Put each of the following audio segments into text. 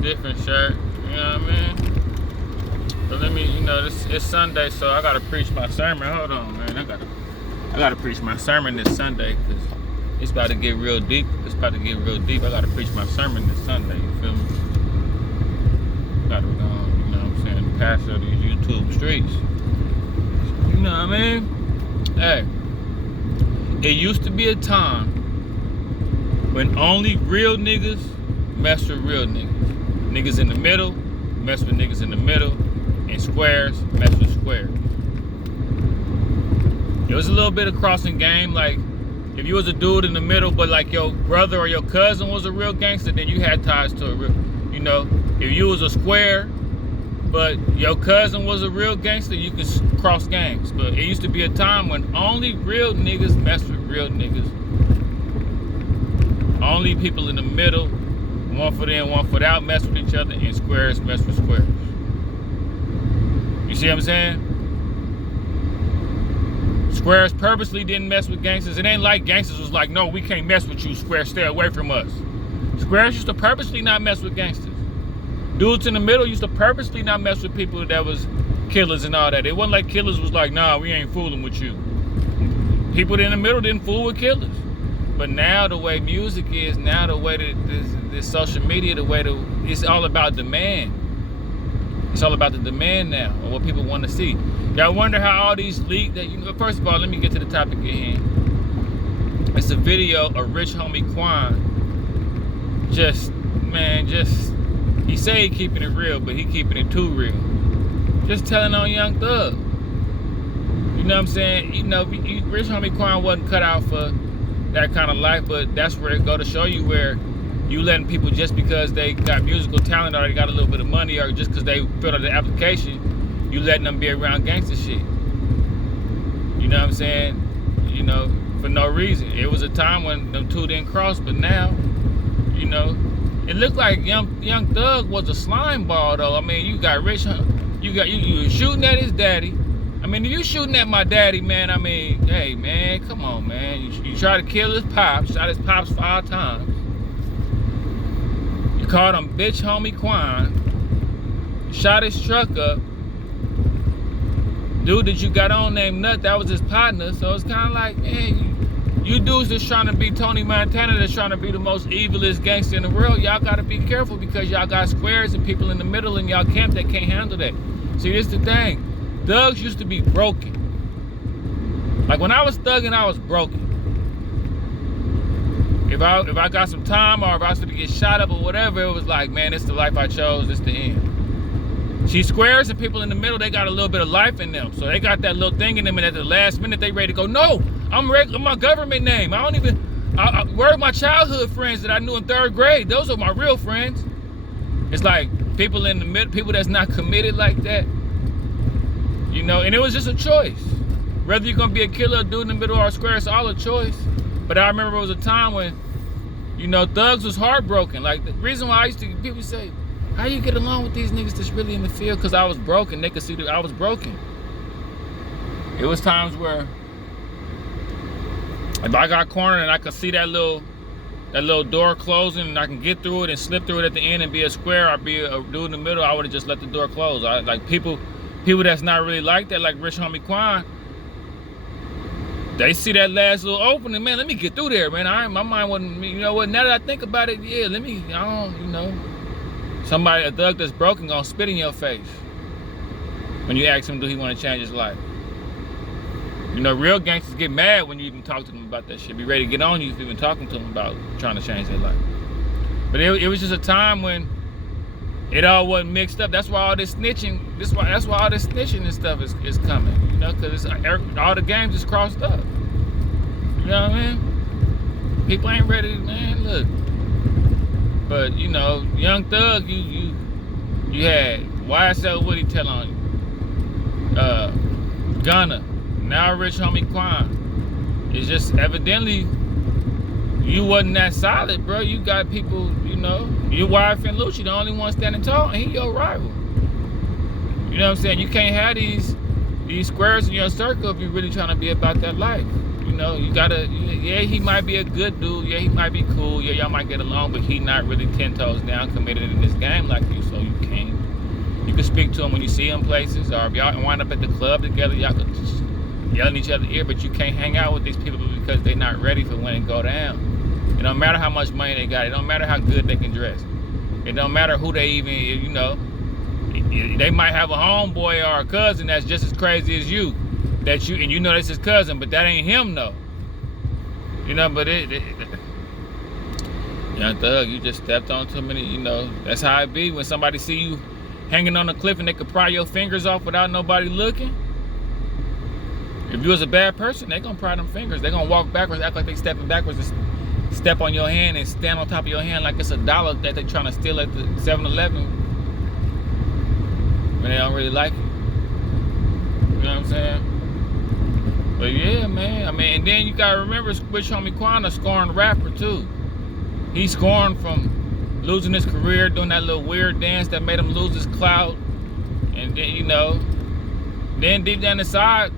different shirt. You know what I mean? But let me, it's Sunday, so I gotta preach my sermon. Hold on, man. I gotta preach my sermon this Sunday because it's about to get real deep. I gotta preach my sermon this Sunday. You feel me? Gotta go, you know what I'm saying? Pastor of these YouTube streets. You know what I mean? Hey, it used to be a time when only real niggas mess with real niggas. Niggas in the middle mess with niggas in the middle, and squares mess with squares. It was a little bit of crossing game, like if you was a dude in the middle, but like your brother or your cousin was a real gangster, then you had ties to a real, if you was a square, but your cousin was a real gangster, you could cross gangs. But it used to be a time when only real niggas mess with real niggas. Only people in the middle, one foot in, one foot out, mess with each other, and squares mess with squares. You see what I'm saying? Squares purposely didn't mess with gangsters. It ain't like gangsters was like, no, we can't mess with you, squares, stay away from us. Squares used to purposely not mess with gangsters. Dudes in the middle used to purposely not mess with people that was killers and all that. It wasn't like killers was like, nah, we ain't fooling with you. People in the middle didn't fool with killers. But now the way music is, now the way that this social media, it's all about demand. It's all about the demand now, or what people want to see. Y'all wonder how all these leaks that, first of all, let me get to the topic at hand. It's a video of rich homie Quan. He say he keeping it real, but he keeping it too real. Just telling on Young Thug. You know what I'm saying? Rich homie Quan wasn't cut out for that kind of life, but that's where it go to show you where you letting people, just because they got musical talent or they got a little bit of money, or just because they filled out the application, you letting them be around gangster shit. You know what I'm saying? For no reason. It was a time when them two didn't cross, but now, it looked like Young Thug was a slime ball though. I mean, you got rich, you shooting at his daddy. I mean, if you shooting at my daddy, man, I mean, hey, man, come on, man. You try to kill his pops, shot his pops 5 times. You called him bitch homie Quan. Shot his truck up. Dude that you got on named Nut, that was his partner. So it's kind of like, man, you dudes that's trying to be Tony Montana, that's trying to be the most evilest gangster in the world, y'all got to be careful because y'all got squares and people in the middle in y'all camp that can't handle that. See, this is the thing. Thugs used to be broken. Like when I was thugging, I was broken. If I got some time, or if I was going to get shot up or whatever, it was like, man, it's the life I chose, it's the end. See, squares and people in the middle, they got a little bit of life in them. So they got that little thing in them, and at the last minute, they ready to go, no, I'm my government name. Where are my childhood friends that I knew in 3rd grade? Those are my real friends. It's like people in the middle, people that's not committed like that. And it was just a choice. Whether you're gonna be a killer, a dude in the middle, or a square, it's all a choice. But I remember it was a time when, thugs was heartbroken. Like the reason why people say, how you get along with these niggas that's really in the field? Because I was broken. They could see that I was broken. It was times where if I got cornered and I could see that little door closing and I can get through it and slip through it at the end and be a square or be a dude in the middle, I would have just let the door close. Like people that's not really like that, like rich homie Quan, they see that last little opening, man, let me get through there, man. My mind wasn't, now that I think about it, yeah, somebody, a thug that's broken, gonna spit in your face when you ask him, do he want to change his life? Real gangsters get mad when you even talk to them about that shit. Be ready to get on you if you've been talking to them about trying to change their life. But it was just a time when it all wasn't mixed up. That's why all this snitching, that's why all this snitching and stuff is coming. Because all the games is crossed up. You know what I mean? People ain't ready, man. Look. But Young Thug, you had YSL Woody tell on you. Gunna. Now rich homie Quan. It's just evidently you wasn't that solid, bro. You got people, your wife and Lucci, the only one standing tall, and he your rival. You know what I'm saying? You can't have these squares in your circle if you're really trying to be about that life. you know, you gotta, yeah, he might be a good dude. Yeah, he might be cool. Yeah, y'all might get along, but he not really 10 toes down committed in this game like you, so you can't. You can speak to him when you see him places, or if y'all wind up at the club together, y'all could just yell in each other's ear, but you can't hang out with these people because they're not ready for when it go down. It don't matter how much money they got. It don't matter how good they can dress. It don't matter who they even, you know, they might have a homeboy or a cousin that's just as crazy as you, and you know that's his cousin, but that ain't him though. You know, but Young Thug, you just stepped on too many, you know, that's how it be when somebody see you hanging on a cliff and they could pry your fingers off without nobody looking. If you was a bad person, they gonna pry them fingers. They gonna walk backwards, act like they stepping backwards, and step on your hand and stand on top of your hand like it's $1 that they trying to steal at the 7-Eleven when they don't really like it. You know what I'm saying? But yeah, man. I mean, and then you gotta remember, Rich Homie Quan, a scoring rapper too. He's scoring from losing his career, doing that little weird dance that made him lose his clout, and then, you know, then deep down inside,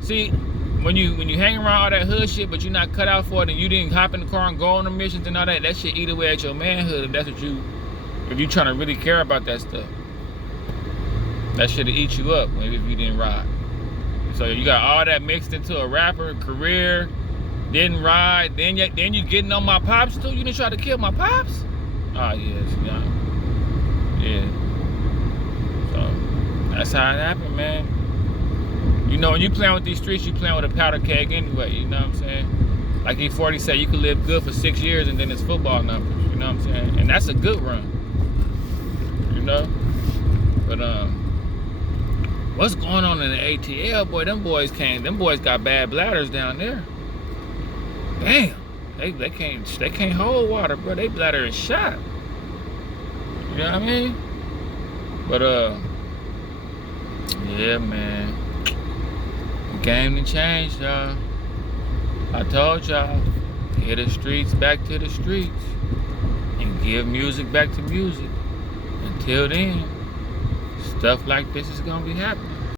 see, when you hang around all that hood shit, but you're not cut out for it, and you didn't hop in the car and go on the missions and all that, that shit eat away at your manhood. If that's what if you trying to really care about that stuff, that shit'll eat you up if you didn't ride. So you got all that mixed into a rapper career, didn't ride, then you getting on my pops too. You didn't try to kill my pops? Oh yes, yeah. So that's how it happened, man. You know, when you playing with these streets, you playing with a powder keg anyway, you know what I'm saying? Like E40 said, you could live good for 6 years and then it's football numbers, you know what I'm saying? And that's a good run, you know? But, what's going on in the ATL, boy? Them boys got bad bladders down there. Damn, they can't hold water, bro. They bladder is shot. You know what I mean? But, yeah, man. Game to change, y'all. I told y'all, get the streets back to the streets and give music back to music. Until then, stuff like this is gonna be happening.